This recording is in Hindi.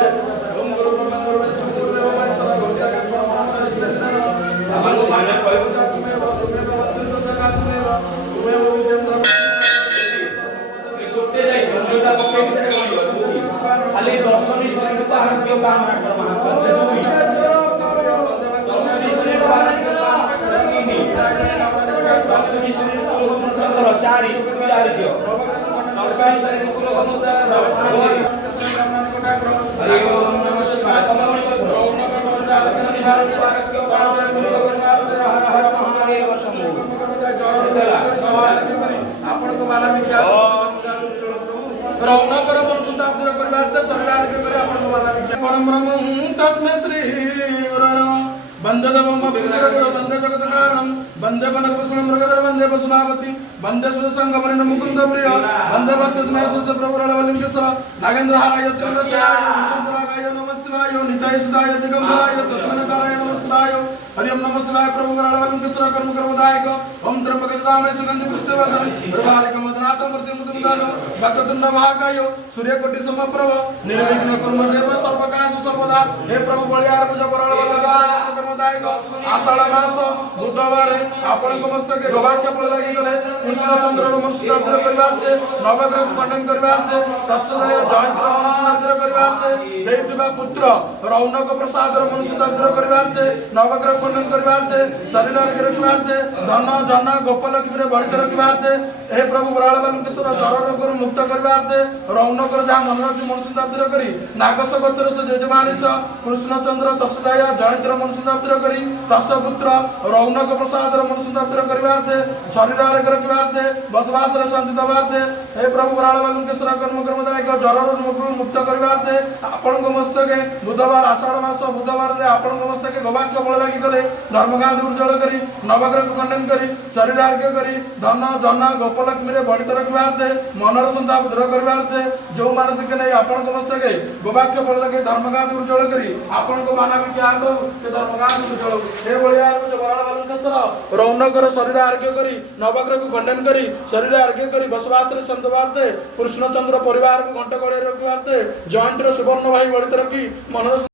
ओम गुरु ब्रह्मा गुरु विष्णु गुरुदेव महेश्वरा गुरु साक्षात् परब्रह्म तस्मै नमः। हमको माने पैसा तुम्हें वंदन सका तुम्हें विद्यम ब्रह्म गोटे जाई चंद्रता पके से खाली दर्शनी शरीर को हम क्यों काम ना कर दर्शनी शरीर को हम दर्शनी शरीर को चंद्र चारि सुविधारी जो दर्शनी शरीर को हरे ओम नमः शिवाय तमोनि को ओम नमः शिवाय दर्शनी शरीर को क्यों काम ना कर हर हर महादेव शंभो आपण को माला में क्या रौनक रमन सुताब्दि करबार्थ सरकार के करे आपण को माला में क्या परम ब्रह्म तस्मै श्री गुरुर्नमः वंदे देवं विश्व गुरु वंदे जगत कारणं वंदे बनक वसुनं मृगधर वंदे वसुनापति वंदे सुसंगमनिन मुकुंद प्रिय वंदे वत्समेव सच प्रभु रणवलिंगेश्वर नागेंद्र हाराय त्रिलोचनाय विश्वसरागाय नमः शिवाय नित्याय सुधाय दिगंबराय तस्मै नारायण नमः शिवाय हरि ओम नमः शिवाय प्रभु रणवलिंगेश्वर कर्म कर्मदायक ओम त्र्यंबक यजामहे सुगंधि पुष्टिवर्धन प्रभारिक मदनाथ मृत्यु मुकुंदन वक्रतुंड महाकाय सूर्यकोटि समप्रभ निर्विघ्न कुर्म देव सर्वकार्येषु सर्वदा हे प्रभु बलियार पूजा रणवलिंगेश्वर कर्मदायक आषाढ़ मास बुधवार आपण को मस्तके गवाक्ष फल लागि गले कृष्ण चंद्र मन सुधाब्दर करबाते नवग्रह खंडन करबाते तत्सदय जयंत्र मन सुधाब्दर करबाते देतिबा पुत्र रौनक प्रसाद मन सुधाब्दर करबाते नवग्रह खंडन करबाते शरीर के रखबाते धन जन गोपालक्ष्मी रे बढ़ित रखबाते हे प्रभु बराळबालुकेश्वर जर रोग मुक्त करबाते रौनक जा मन रखि मन सुधाब्दर करी नागस गोत्र से जजमानिस कृष्ण चंद्र तत्सदय जयंत्र मन सुधाब्दर करी दश पुत्र रौनक प्रसाद मन सुधाब्दर करबाते शरीर के रखबाते बसवास रे शांति दबाते हे प्रभु बराळबालुकेश्वर कर्म कर्मदायक जर रोग मुक्त करबाते आपण को मस्तके बुधवार आषाढ़ मास बुधवार रे आपण को मस्तके गवाक्ष फल लागि गले धर्मगाद उज्जवल करी नवग्रह खंडन करी शरीर आरोग्य करी धन जन गोपालक्ष्मी रे बढ़ित रखबाते मनर संताप दूर करबाते जो मानसिक नहीं आपण को मस्तके गवाक्ष फल लागि धर्मगाद उज्जवल करी आपण को माना भी क्या दो से धर्मगाद उज्जवल हे बलिया बराळबालुकेश्वर रौनकर शरीर आरोग्य करी नवग्रह को खंडन करी शरीर आरोग्य करी बसवास रे संत बाते कृष्ण चंद्र परिवार को घंटा गळे रखबाते जॉइंट रे सुवर्ण भाई बढ़ित रखी मनर